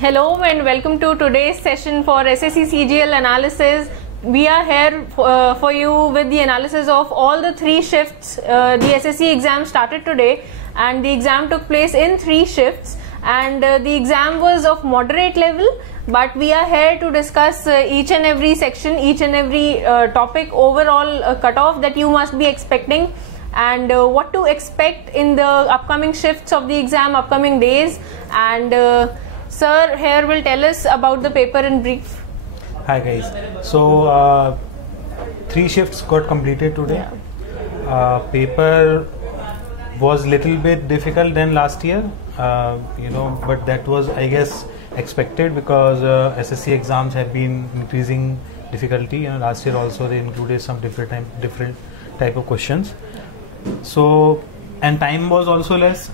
Hello and welcome to today's session for SSC CGL analysis. We are here for you with the analysis of all the 3 shifts. The SSC exam started today and the exam took place in 3 shifts, and the exam was of moderate level, but we are here to discuss each and every section, each and every topic, overall cutoff that you must be expecting, and what to expect in the upcoming shifts of the exam, upcoming days. And sir here will tell us about the paper in brief. Hi guys, so 3 shifts got completed today. Paper was little bit difficult than last year, but that was, I guess, expected because SSC exams have been increasing difficulty. Last year also they included some different type of questions. So, and time was also less.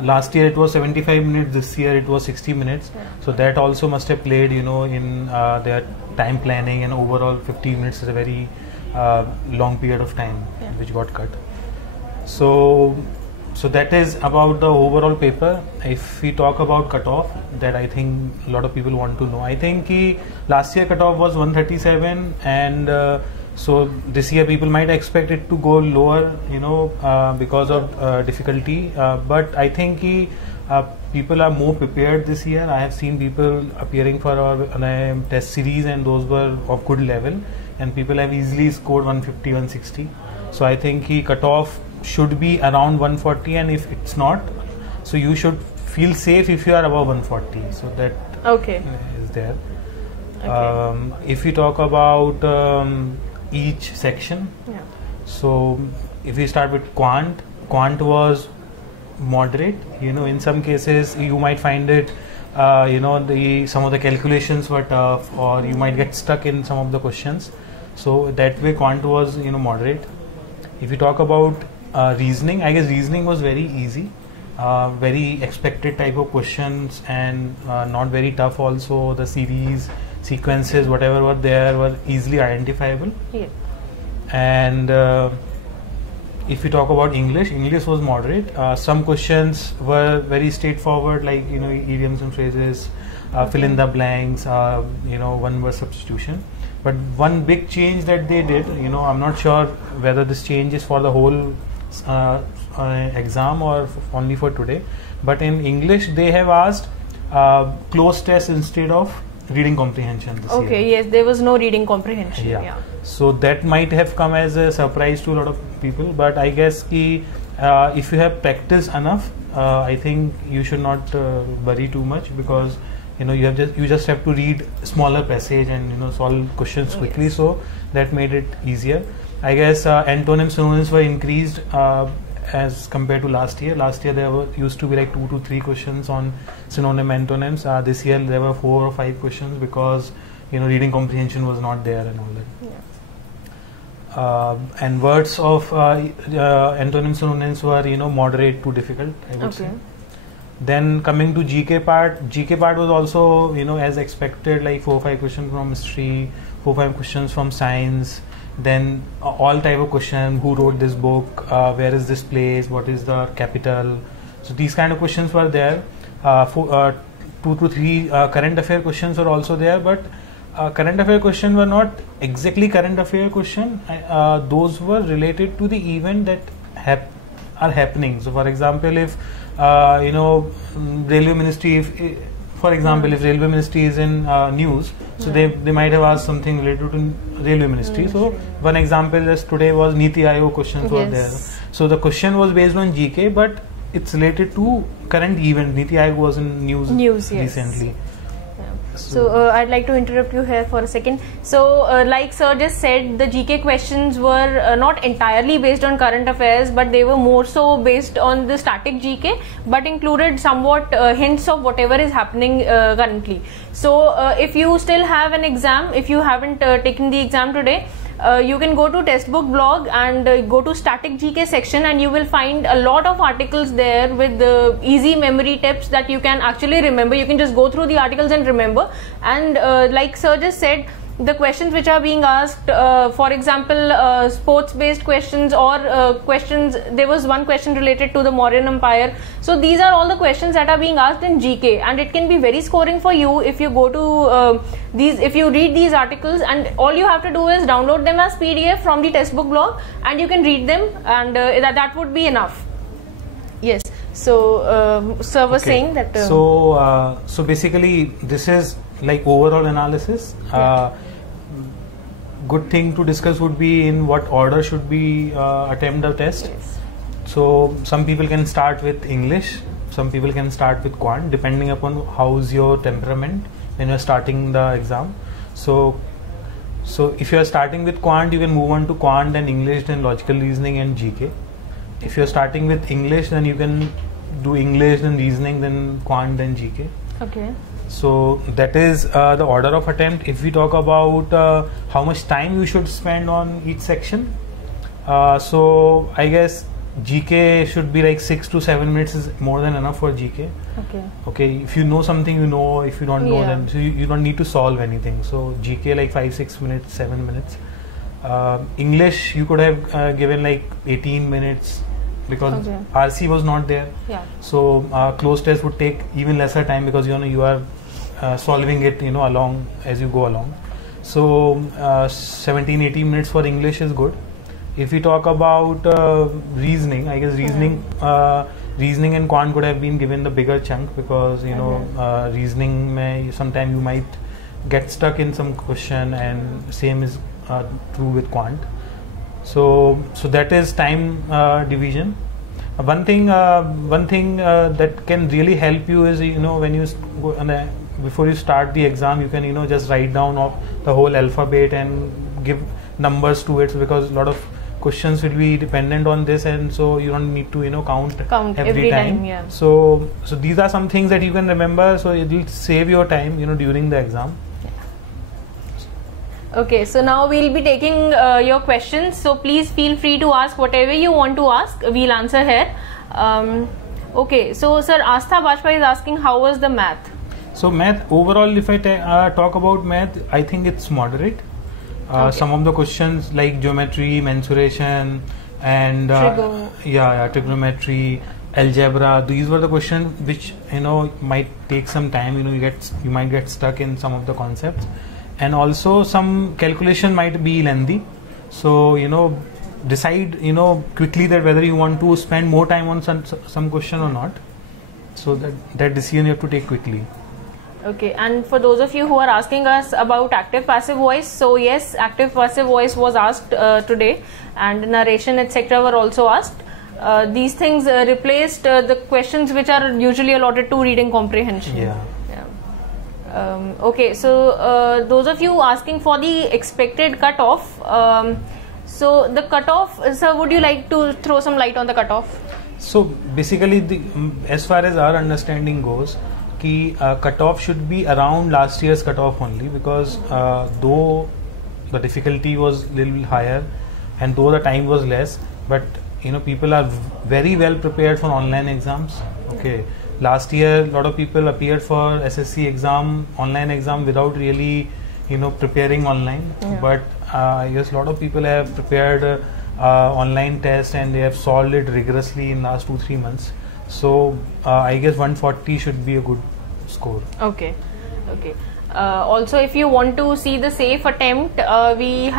Last year it was 75 minutes, this year it was 60 minutes. So that also must have played, in their time planning, and overall 50 minutes is a very long period of time which got cut. So that is about the overall paper. If we talk about cutoff, that I think a lot of people want to know. I think last year cutoff was 137, and so this year people might expect it to go lower, because of difficulty. But I think people are more prepared this year. I have seen people appearing for our test series, and those were of good level, and people have easily scored 150, 160. So I think cutoff should be around 140, and if it's not, so you should feel safe if you are above 140. So that is there. If we talk about each section, so if we start with quant was moderate. In some cases you might find it, some of the calculations were tough, or you might get stuck in some of the questions. So that way quant was moderate. If you talk about reasoning, I guess reasoning was very easy, very expected type of questions, and not very tough also. The series, sequences, whatever were there, were easily identifiable. And if we talk about English was moderate. Some questions were very straightforward, like idioms and phrases, fill in the blanks, one word substitution. But one big change that they did, I'm not sure whether this change is for the whole exam or only for today, but in English they have asked closed test instead of reading comprehension this year. Yes, there was no reading comprehension. So that might have come as a surprise to a lot of people, but I guess if you have practiced enough, I think you should not worry too much, because you just have to read smaller passage and solve questions quickly. So that made it easier. I guess antonyms, synonyms were increased as compared to last year. Last year there used to be like 2 to 3 questions on synonym, antonyms. This year there were 4 or 5 questions, because reading comprehension was not there and all that. And words of antonyms, synonyms were moderate to difficult, I would say. Then coming to GK part was also as expected, like 4 or 5 questions from history, 4 or 5 questions from science. Then all type of question: who wrote this book, where is this place, what is the capital. So these kind of questions were there. 2 to 3 current affair questions were also there, but current affair questions were not exactly current affair question. Those were related to the event that are happening. So for example, if railway ministry, for example, if railway ministry is in news, so they might have asked something related to railway ministry. So one example just today was Niti Aayog questions were there. So the question was based on GK, but it's related to current event. Niti Aayog was in news recently. So I'd like to interrupt you here for a second. So like sir just said, the GK questions were not entirely based on current affairs, but they were more so based on the static GK, but included somewhat hints of whatever is happening currently. So if you still have an exam, if you haven't taken the exam today, you can go to Testbook blog and go to static GK section, and you will find a lot of articles there with easy memory tips that you can actually remember. You can just go through the articles and remember. And like sir just said, the questions which are being asked, for example, sports based questions or questions, there was one question related to the Mauryan Empire. So these are all the questions that are being asked in GK, and it can be very scoring for you if you go to if you read these articles, and all you have to do is download them as PDF from the Testbook blog, and you can read them, and that would be enough. Yes. So sir was saying that so basically this is like overall analysis. Good thing to discuss would be in what order should we attempt the test. Yes. So some people can start with English, some people can start with Quant, depending upon how's your temperament when you're starting the exam. So if you're starting with Quant, you can move on to Quant, then English, then logical reasoning and GK. If you're starting with English, then you can do English, then reasoning, then Quant, then GK. Okay. So that is the order of attempt. If we talk about how much time you should spend on each section, so I guess GK should be like 6 to 7 minutes is more than enough for GK. Okay. Okay. If you know something, you know. If you don't know, then so you don't need to solve anything. So GK like 5-6 minutes, 7 minutes. English you could have given like 18 minutes. Because RC was not there, so closed test would take even lesser time, because you are solving it along as you go along. So 17-18 minutes for English is good. If we talk about reasoning, I guess reasoning and Quant could have been given the bigger chunk, because reasoning sometimes you might get stuck in some question, and same is true with Quant. So that is time division. One thing that can really help you is when you go before you start the exam, you can just write down the whole alphabet and give numbers to it, because a lot of questions will be dependent on this, and so you don't need to count every time. Yeah. So these are some things that you can remember, so it will save your time during the exam. Okay, so now we'll be taking your questions, so please feel free to ask whatever you want to ask. We'll answer here. Okay, so sir, Astha Bajpai is asking, how was the math? So math overall, if I talk about math, I think it's moderate. Some of the questions like geometry, mensuration, and trigonometry, algebra, these were the questions which might take some time. You might get stuck in some of the concepts. And also some calculation might be lengthy, so decide quickly that whether you want to spend more time on some question or not. So that decision you have to take quickly. Okay, and for those of you who are asking us about active passive voice, so yes, active passive voice was asked today, and narration etc. were also asked. These things replaced the questions which are usually allotted to reading comprehension. Okay, so those of you asking for the expected cutoff, so the cutoff, sir, would you like to throw some light on the cutoff? So basically, as far as our understanding goes, cutoff should be around last year's cutoff only, because though the difficulty was a little higher and though the time was less, but people are very well prepared for online exams. Okay. Last year, a lot of people appeared for SSC exam, online exam, without really, preparing online. But I guess a lot of people have prepared online test, and they have solved it rigorously in last 2-3 months. So I guess 140 should be a good score. Okay. Also, if you want to see the safe attempt, we'll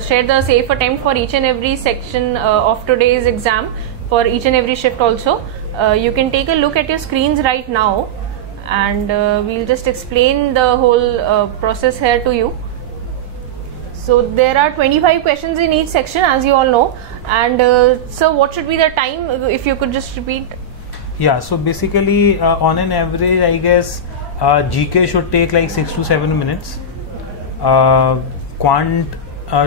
share the safe attempt for each and every section of today's exam, for each and every shift also. You can take a look at your screens right now, and we'll just explain the whole process here to you. So there are 25 questions in each section, as you all know, and so what should be the time, if you could just repeat? Yeah, so basically on an average, I guess GK should take like 6 to 7 minutes. Quant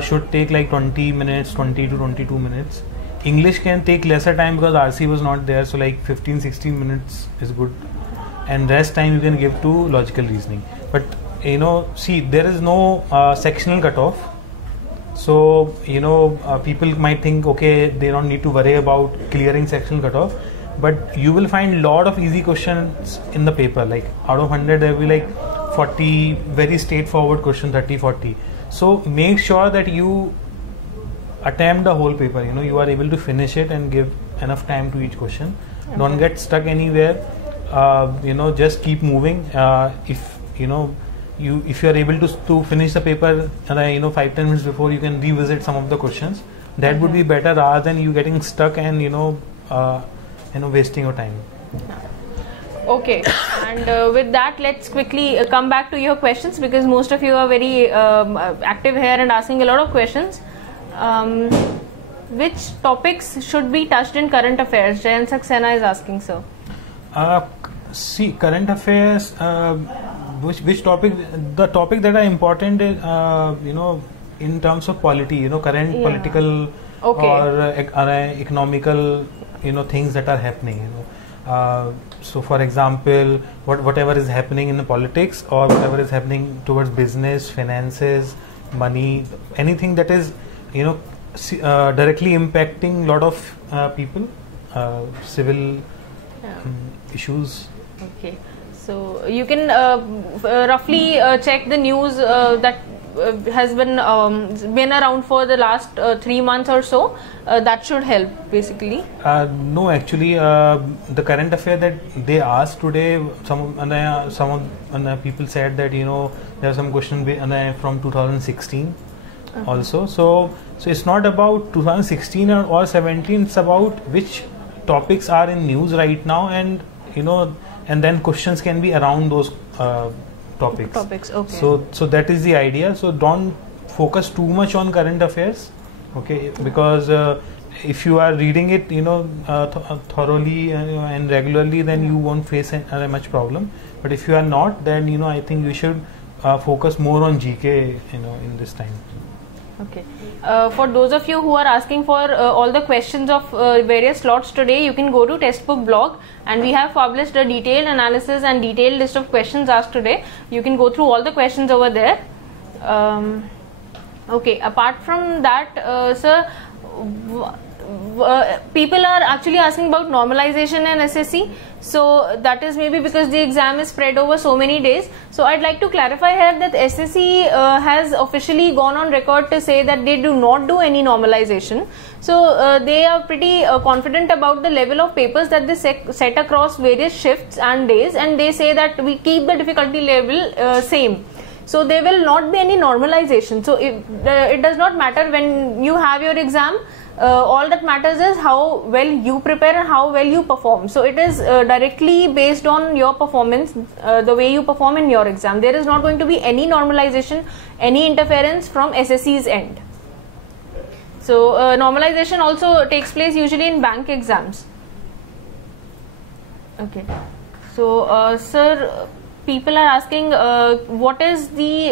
should take like 20 minutes, 20 to 22 minutes. English can take lesser time because RC was not there, so like 15-16 minutes is good, and rest time you can give to logical reasoning. But see, there is no sectional cutoff, so people might think, okay, they don't need to worry about clearing sectional cutoff, but you will find a lot of easy questions in the paper. Like out of 100 there will be like 40 very straightforward question, 30-40. So make sure that you attempt the whole paper, you are able to finish it and give enough time to each question. Okay. Don't get stuck anywhere. Just keep moving. If you are able to finish the paper 5-10 minutes before, you can revisit some of the questions. That would be better rather than you getting stuck and wasting your time. Okay, and with that, let's quickly come back to your questions, because most of you are very active here and asking a lot of questions. Which topics should be touched in current affairs? Jayan Saxena is asking, sir. See, current affairs, which topic? The topic that are important is, in terms of polity, current political or economical, things that are happening, so for example, whatever is happening in the politics, or whatever is happening towards business, finances, money, anything that is, directly impacting a lot of people, civil issues. Okay, so you can roughly check the news that has been around for the last 3 months or so. That should help, basically. No, actually, the current affair that they asked today, some of people said that there are some questions from 2016 also. So it's not about 2016 or 17. It's about which topics are in news right now, and and then questions can be around those topics. Okay. So that is the idea. So don't focus too much on current affairs, okay? Because if you are reading it, thoroughly and regularly, then you won't face much problem. But if you are not, then I think you should focus more on GK, in this time. Okay. For those of you who are asking for all the questions of various slots today, you can go to Testbook blog, and we have published a detailed analysis and detailed list of questions asked today. You can go through all the questions over there. Okay. Apart from that, sir, people are actually asking about normalization in SSC. So that is maybe because the exam is spread over so many days. So I'd like to clarify here that SSC has officially gone on record to say that they do not do any normalization. So they are pretty confident about the level of papers that they set across various shifts and days, and they say that we keep the difficulty level same. So there will not be any normalization. So it does not matter when you have your exam. All that matters is how well you prepare and how well you perform. So it is directly based on your performance, the way you perform in your exam. There is not going to be any normalization, any interference from SSC's end. So normalization also takes place usually in bank exams. Okay. So sir, people are asking what is the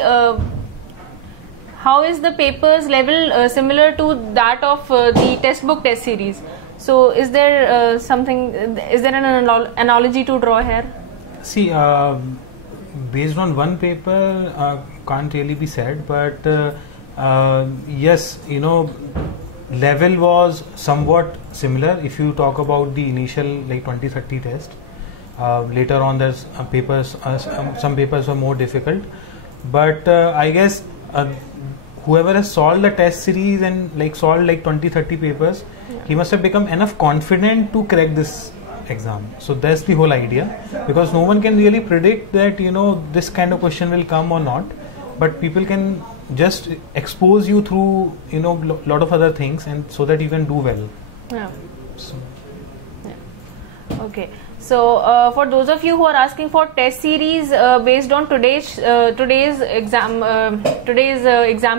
how is the papers level similar to that of the textbook test series? So is there is there an analogy to draw here? See, based on one paper, can't really be said, but yes, level was somewhat similar. If you talk about the initial 20-30 test, later on there's papers, some papers were more difficult, but I guess whoever has solved the test series and solved 20-30 papers, he must have become enough confident to crack this exam. So that's the whole idea, because no one can really predict that this kind of question will come or not, but people can just expose you through lot of other things, and so that you can do well. Yeah. So. Yeah. Okay. So for those of you who are asking for test series based on today's exam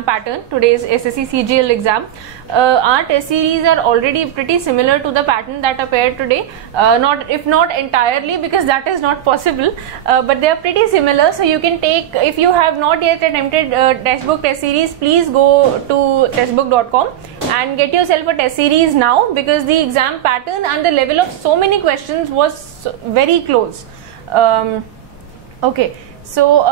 pattern, today's SSC CGL exam, our test series are already pretty similar to the pattern that appeared today. If not entirely, because that is not possible, but they are pretty similar. So you can take, if you have not yet attempted textbook test series, please go to testbook.com and get yourself a test series now, because the exam pattern and the level of so many questions was very close. Okay, so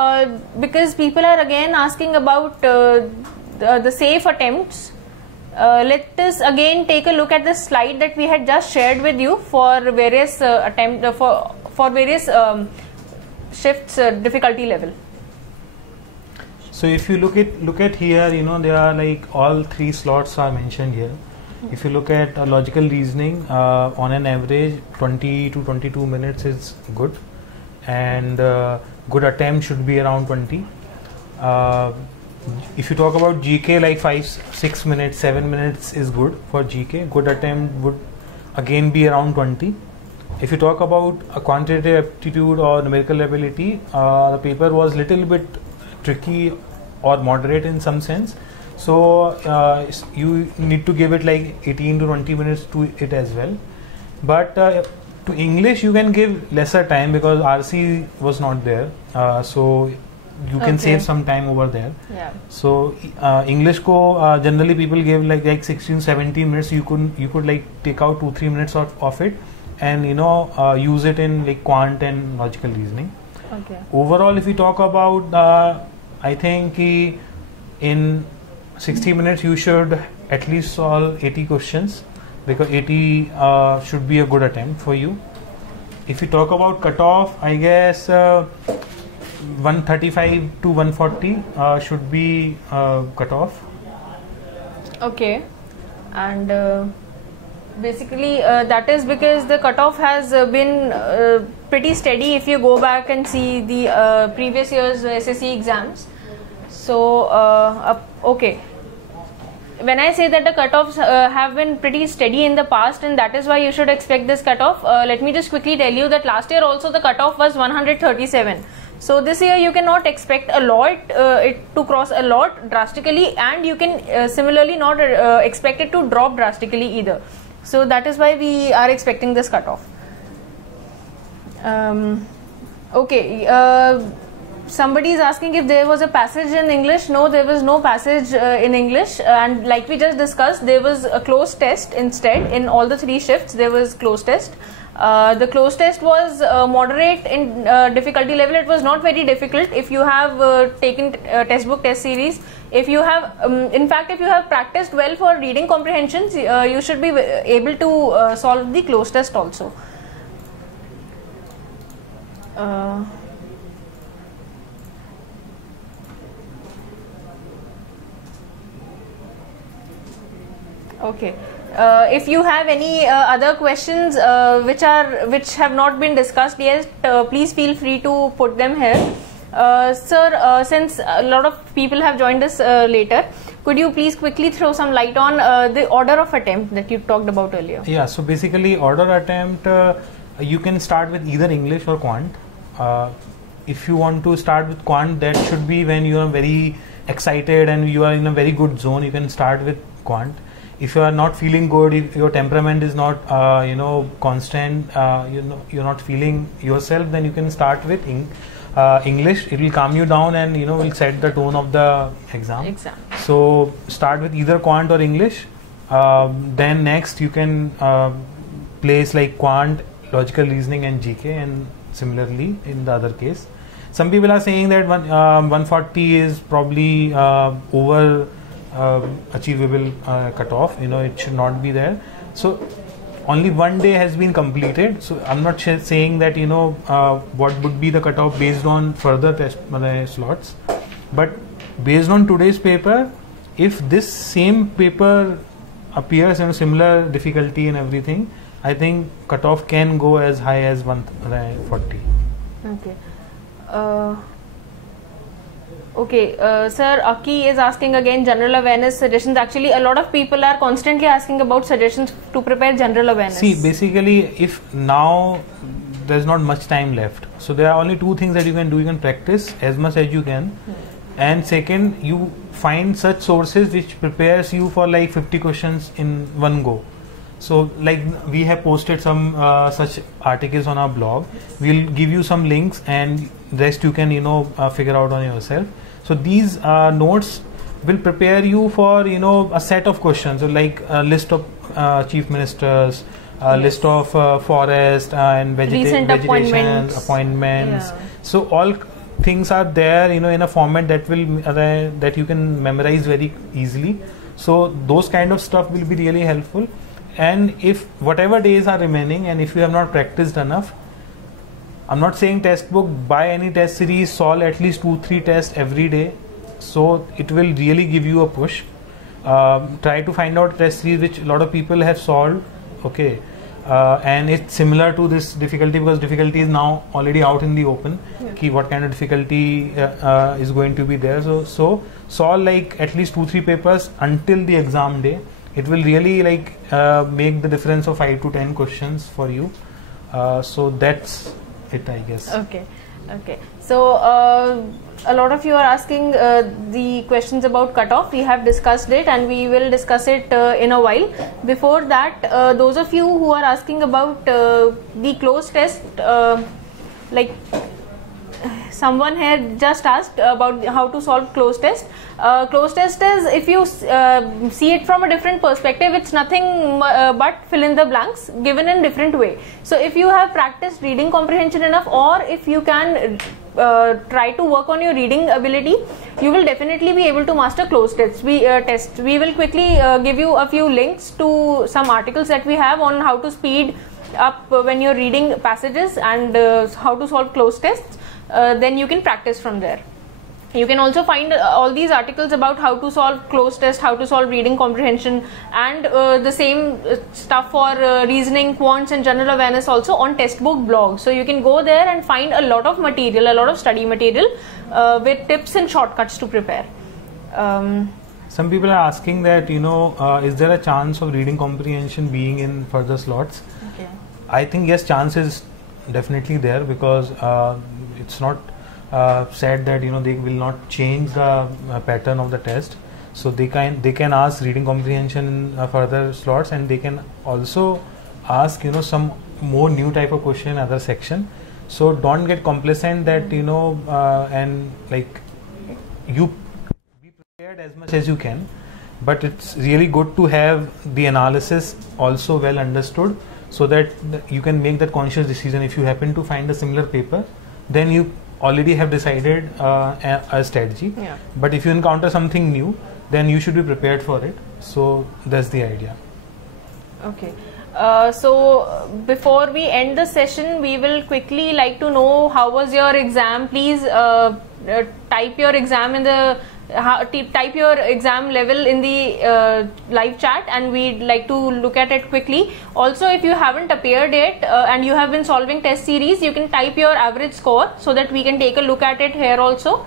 because people are again asking about the safe attempts, let us again take a look at the slide that we had just shared with you for various various shifts difficulty level. So if you look at here, you know, there are like all 3 slots are mentioned here. If you look at logical reasoning, on an average 20 to 22 minutes is good, and good attempt should be around 20. If you talk about GK, like 5-6 minutes, 7 minutes is good for GK. Good attempt would again be around 20. If you talk about a quantitative aptitude or numerical ability, the paper was little bit tricky or moderate in some sense. So you need to give it like 18 to 20 minutes to it as well. But to English you can give lesser time because RC was not there. So you can save some time over there. Yeah. So English ko generally people give like 16-17 minutes. You could like take out 2-3 minutes of it, and you know use it in like quant and logical reasoning. Okay. Overall, if we talk about, I think in 60 minutes you should at least solve 80 questions, because 80 should be a good attempt for you. If you talk about cutoff, I guess 135 to 140 should be cutoff. Okay. And basically that is because the cutoff has been pretty steady if you go back and see the previous year's SSC exams. So okay, when I say that the cutoffs have been pretty steady in the past, and that is why you should expect this cutoff, let me just quickly tell you that last year also the cutoff was 137. So this year you cannot expect a lot, it to cross a lot drastically, and you can similarly not expect it to drop drastically either. So that is why we are expecting this cutoff. Okay. Somebody is asking if there was a passage in English. No, there was no passage in English, and like we just discussed, there was a closed test instead. In all the 3 shifts there was closed test. The closed test was moderate in difficulty level. It was not very difficult if you have taken textbook test series. If you have in fact, if you have practiced well for reading comprehensions, you should be able to solve the closed test also. Okay. If you have any other questions which have not been discussed yet, please feel free to put them here. Sir, since a lot of people have joined us later, could you please quickly throw some light on the order of attempt that you talked about earlier? Yeah, so basically order attempt, you can start with either English or quant. If you want to start with quant, that should be when you are very excited and you are in a very good zone. You can start with quant. If you are not feeling good, if your temperament is not constant, you're not feeling yourself, then you can start with English. It will calm you down and will set the tone of the exam. So start with either quant or English. Then next you can place like quant, logical reasoning and GK, and similarly in the other case. Some people are saying that 140 is probably over achievable cutoff. It should not be there. So only one day has been completed. So I'm not saying that what would be the cutoff based on further test slots, but based on today's paper, if this same paper appears in a similar difficulty and everything, I think cutoff can go as high as 140. Okay. Okay, sir, Aki is asking again general awareness suggestions. Actually, a lot of people are constantly asking about suggestions to prepare general awareness. See, basically, if now there's not much time left, so there are only 2 things that you can do. You can practice as much as you can, and second, you find such sources which prepares you for like 50 questions in one go. So like we have posted some such articles on our blog. We'll give you some links, and rest you can figure out on yourself. So these notes will prepare you for a set of questions, so like a list of chief ministers, list of forest and vegetation appointments. Yeah. So all things are there in a format that will that you can memorize very easily. So those kind of stuff will be really helpful. And if whatever days are remaining, and if you have not practiced enough, I'm not saying test book, buy any test series, solve at least 2-3 tests every day, so it will really give you a push. Try to find out test series which a lot of people have solved, okay, and it's similar to this difficulty, because difficulty is now already out in the open. Ki what kind of difficulty is going to be there. So solve like at least 2-3 papers until the exam day. It will really like make the difference of 5 to 10 questions for you. So that's it, I guess. Okay. So a lot of you are asking the questions about cutoff. We have discussed it and we will discuss it in a while. Before that, those of you who are asking about the closed test, like someone had just asked about how to solve closed test. Closed test is, if you see it from a different perspective, it's nothing but fill in the blanks given in different way. So if you have practiced reading comprehension enough, or if you can try to work on your reading ability, you will definitely be able to master closed tests. We will quickly give you a few links to some articles that we have on how to speed up when you're reading passages and how to solve closed tests. Then you can practice from there. You can also find all these articles about how to solve closed test, how to solve reading comprehension, and the same stuff for reasoning, quants and general awareness also on Testbook blog. So you can go there and find a lot of material, a lot of study material with tips and shortcuts to prepare. Some people are asking that, is there a chance of reading comprehension being in further slots? Okay. I think yes, chance is definitely there, because it's not said that they will not change the pattern of the test. So they can ask reading comprehension in further slots, and they can also ask some more new type of question in other section. So don't get complacent that and like you be prepared as much as you can, but it's really good to have the analysis also well understood, so that you can make that conscious decision. If you happen to find a similar paper, then you already have decided a strategy. Yeah. But if you encounter something new, then you should be prepared for it. So that's the idea. Okay. So before we end the session, we will quickly like to know how was your exam. Please type your exam in the type your exam level in the live chat, and we'd like to look at it quickly. Also, if you haven't appeared yet and you have been solving test series, you can type your average score so that we can take a look at it here also.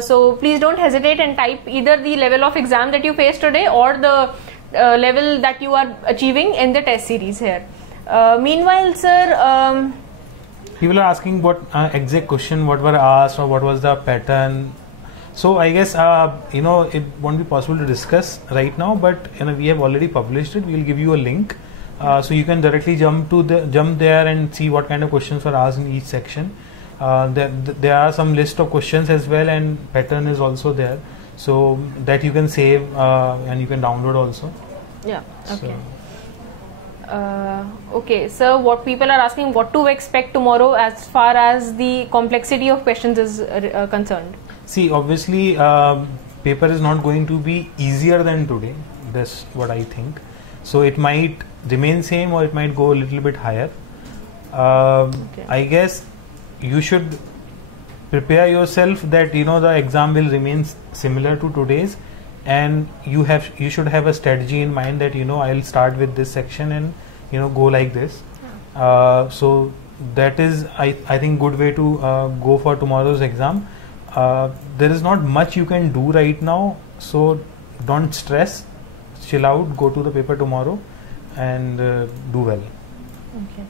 So please don't hesitate and type either the level of exam that you faced today or the level that you are achieving in the test series here. Meanwhile, sir, people are asking what exact question, what were asked, or what was the pattern. So I guess it won't be possible to discuss right now, but we have already published it. We will give you a link, so you can directly jump there and see what kind of questions were asked in each section. There are some list of questions as well, and pattern is also there, so that you can save and you can download also. Yeah. Okay. Okay, so what people are asking, what to expect tomorrow as far as the complexity of questions is concerned? See, obviously, paper is not going to be easier than today. That's what I think. So it might remain same, or it might go a little bit higher. Okay. I guess you should prepare yourself that the exam will remain similar to today's, and you should have a strategy in mind that I'll start with this section and go like this. So that is I think good way to go for tomorrow's exam. There is not much you can do right now, so don't stress, chill out, go to the paper tomorrow and do well. Okay.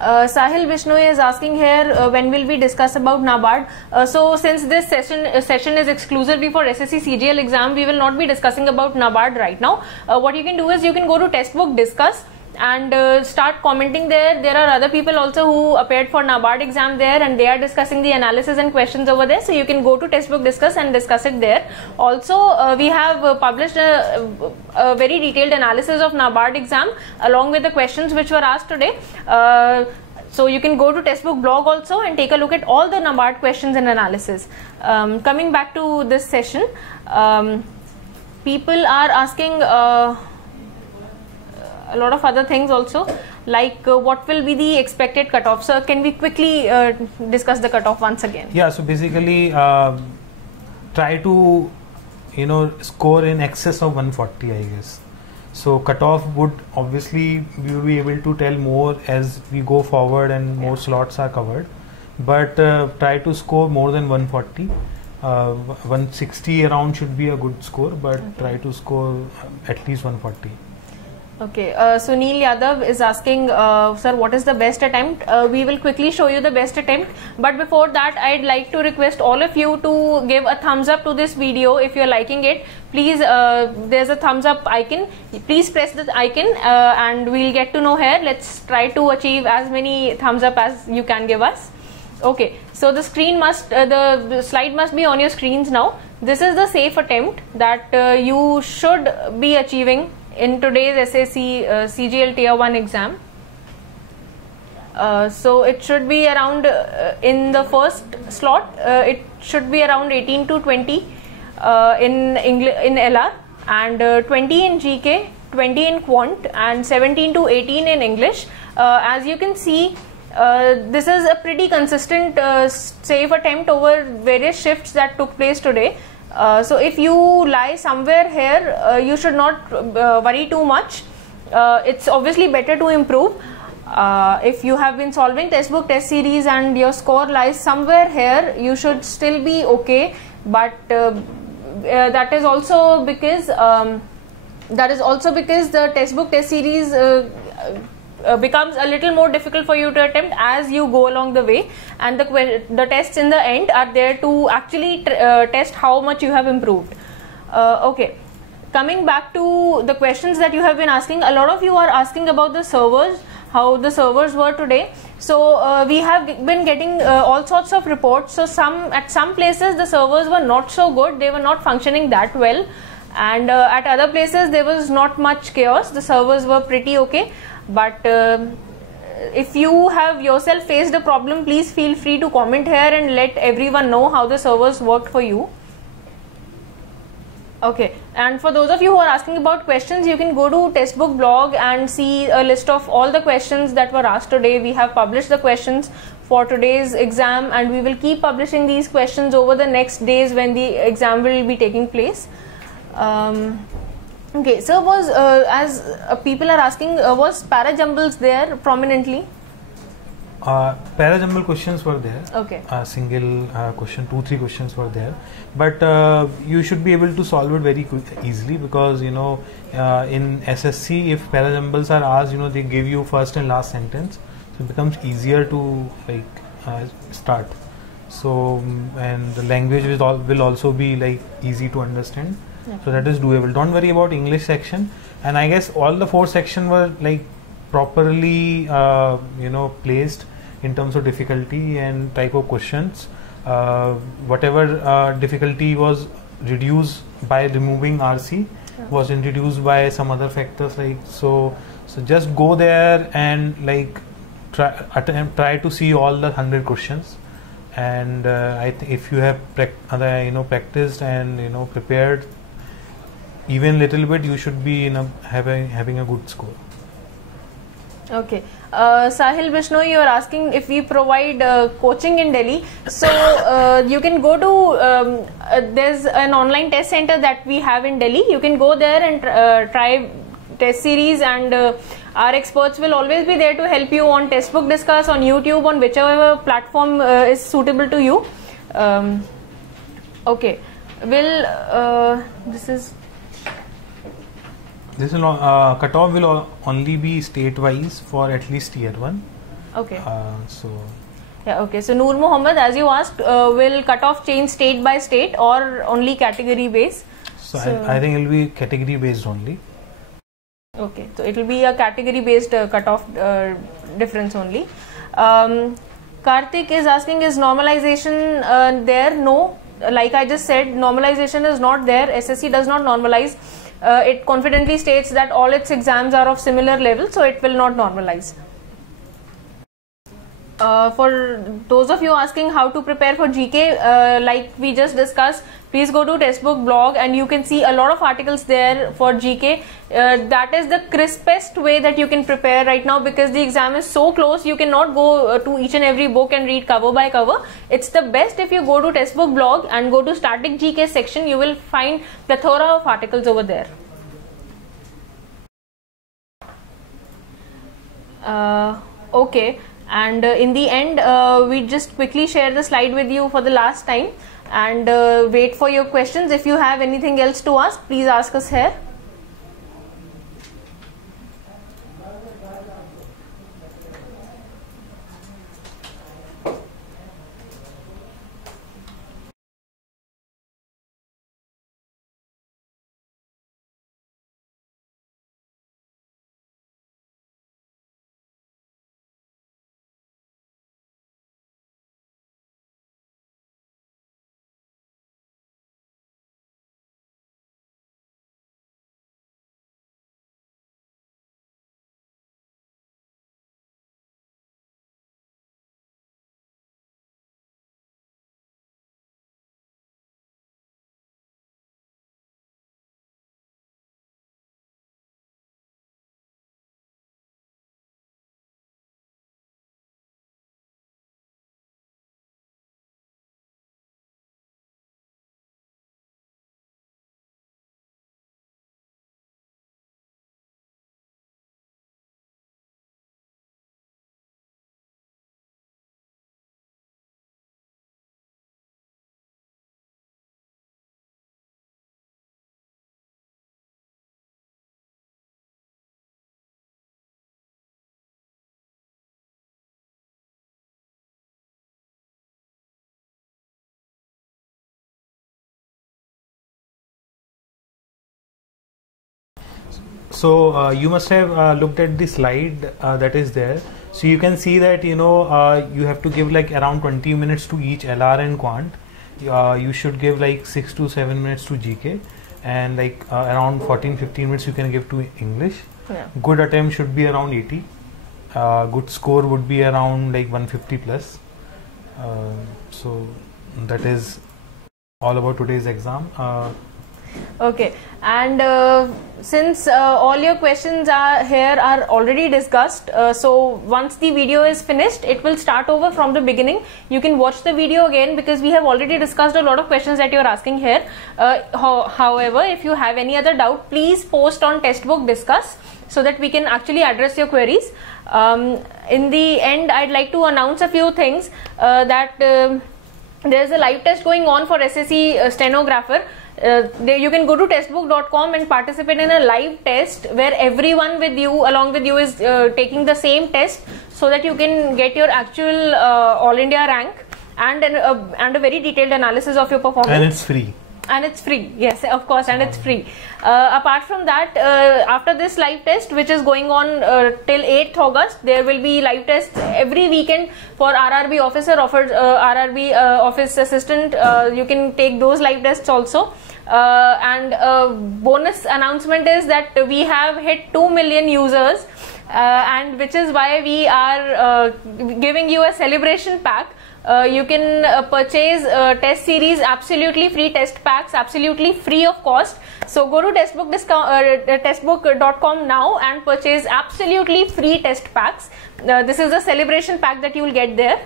Sahil Vishnu is asking here, when will we discuss about NABARD? So since this session is exclusively for SSC CGL exam, we will not be discussing about NABARD right now. What you can do is you can go to Testbook Discuss and start commenting there. There are other people also who appeared for NABARD exam there, and they are discussing the analysis and questions over there. So you can go to Testbook Discuss and discuss it there. Also, we have published a very detailed analysis of NABARD exam along with the questions which were asked today. So you can go to Testbook blog also and take a look at all the NABARD questions and analysis. Coming back to this session, people are asking a lot of other things also, like what will be the expected cutoff. So can we quickly discuss the cutoff once again? Yeah, so basically try to, score in excess of 140, I guess. So cutoff would obviously we will be able to tell more as we go forward and more slots are covered. But try to score more than 140. 160 around should be a good score, but try to score at least 140. Okay, Sunil Yadav is asking, sir, what is the best attempt? We will quickly show you the best attempt, but before that I'd like to request all of you to give a thumbs up to this video if you're liking it. Please, there's a thumbs up icon, please press the icon and we'll get to know here. Let's try to achieve as many thumbs up as you can give us. Okay, so the screen must, the slide must be on your screens now. This is the safe attempt that you should be achieving in today's SSC CGL Tier 1 exam. So it should be around, in the first slot, it should be around 18 to 20 in LR, and 20 in GK, 20 in Quant, and 17 to 18 in English. As you can see, this is a pretty consistent safe attempt over various shifts that took place today. So if you lie somewhere here, you should not worry too much. It's obviously better to improve. If you have been solving textbook test series and your score lies somewhere here, you should still be okay. But that is also because the textbook test series becomes a little more difficult for you to attempt as you go along the way, and the tests in the end are there to actually test how much you have improved. Okay, coming back to the questions that you have been asking, a lot of you are asking about the servers, how the servers were today. So we have been getting all sorts of reports. So at some places the servers were not so good, they were not functioning that well, and at other places there was not much chaos, the servers were pretty okay. But if you have yourself faced a problem, please feel free to comment here and let everyone know how the servers worked for you. Okay, and for those of you who are asking about questions, you can go to Testbook blog and see a list of all the questions that were asked today. We have published the questions for today's exam, and we will keep publishing these questions over the next days when the exam will be taking place. Okay, so was as people are asking, was parajumbles there prominently? Parajumble questions were there. Okay. Single question, 2-3 questions were there, but you should be able to solve it very easily, because in SSC, if parajumbles are asked, they give you first and last sentence, so it becomes easier to start. So and the language will also be easy to understand. Yeah. So that is doable. Don't worry about English section, and I guess all the 4 sections were properly placed in terms of difficulty and type of questions. Whatever difficulty was reduced by removing RC was introduced by some other factors, so just go there and try to see all the 100 questions, and if you have practiced and prepared even little bit, you should be having a good score. Okay, Sahil Vishnu, you are asking if we provide coaching in Delhi. So you can go to there's an online test center that we have in Delhi. You can go there and try test series, and our experts will always be there to help you on Testbook Discuss, on YouTube, on whichever platform is suitable to you. Okay, This will cutoff will only be state-wise for at least Tier 1. Okay. Okay. So Noor Muhammad, as you asked, will cutoff change state by state or only category based? So I think it will be category based only. Okay. So it will be a category based cutoff difference only. Karthik is asking, is normalization there? No. Like I just said, normalization is not there. SSC does not normalize. It confidently states that all its exams are of similar level, so it will not normalize. For those of you asking how to prepare for GK, like we just discussed, please go to Testbook blog and you can see a lot of articles there for GK. That is the crispest way that you can prepare right now, because the exam is so close. You cannot go to each and every book and read cover by cover. It's the best if you go to Testbook blog and go to static GK section. You will find plethora of articles over there. Okay, and in the end we just quickly share the slide with you for the last time and wait for your questions. If you have anything else to ask, please ask us here. So you must have looked at the slide that is there. So you can see that you have to give like around 20 minutes to each LR and Quant. You should give like 6 to 7 minutes to GK, and like around 14-15 minutes you can give to English. Yeah. Good attempt should be around 80. Good score would be around like 150 plus. So that is all about today's exam. Okay, and since all your questions are already discussed, so once the video is finished, it will start over from the beginning. You can watch the video again, because we have already discussed a lot of questions that you are asking here. However, if you have any other doubt, please post on Testbook Discuss so that we can actually address your queries. In the end, I'd like to announce a few things, that there's a live test going on for SSC stenographer. You can go to testbook.com and participate in a live test where everyone along with you is taking the same test, so that you can get your actual All India rank and a very detailed analysis of your performance. And it's free. And it's free, yes, of course, and it's free. Apart from that, after this live test, which is going on till 8th August, there will be live tests every weekend for RRB officer, RRB office assistant. You can take those live tests also. And bonus announcement is that we have hit 2 million users, and which is why we are giving you a celebration pack. You can purchase test series absolutely free, test packs absolutely free of cost. So go to testbook.com now and purchase absolutely free test packs. This is a celebration pack that you will get there.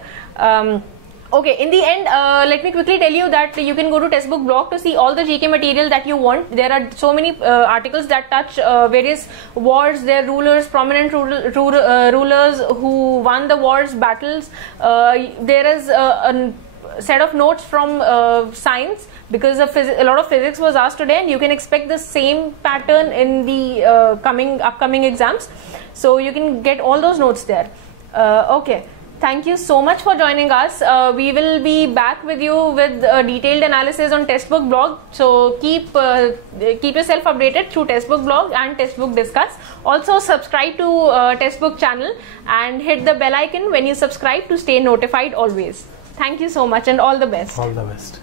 Okay, in the end, let me quickly tell you that you can go to Testbook blog to see all the GK material that you want. There are so many articles that touch various wars, their rulers, prominent rulers who won the wars, battles. There is a set of notes from science, because a lot of physics was asked today, and you can expect the same pattern in the upcoming exams. So you can get all those notes there. Okay. Thank you so much for joining us. We will be back with you with detailed analysis on Testbook blog. So keep yourself updated through Testbook blog and Testbook Discuss. Also subscribe to Testbook channel and hit the bell icon when you subscribe to stay notified always. Thank you so much and all the best. All the best.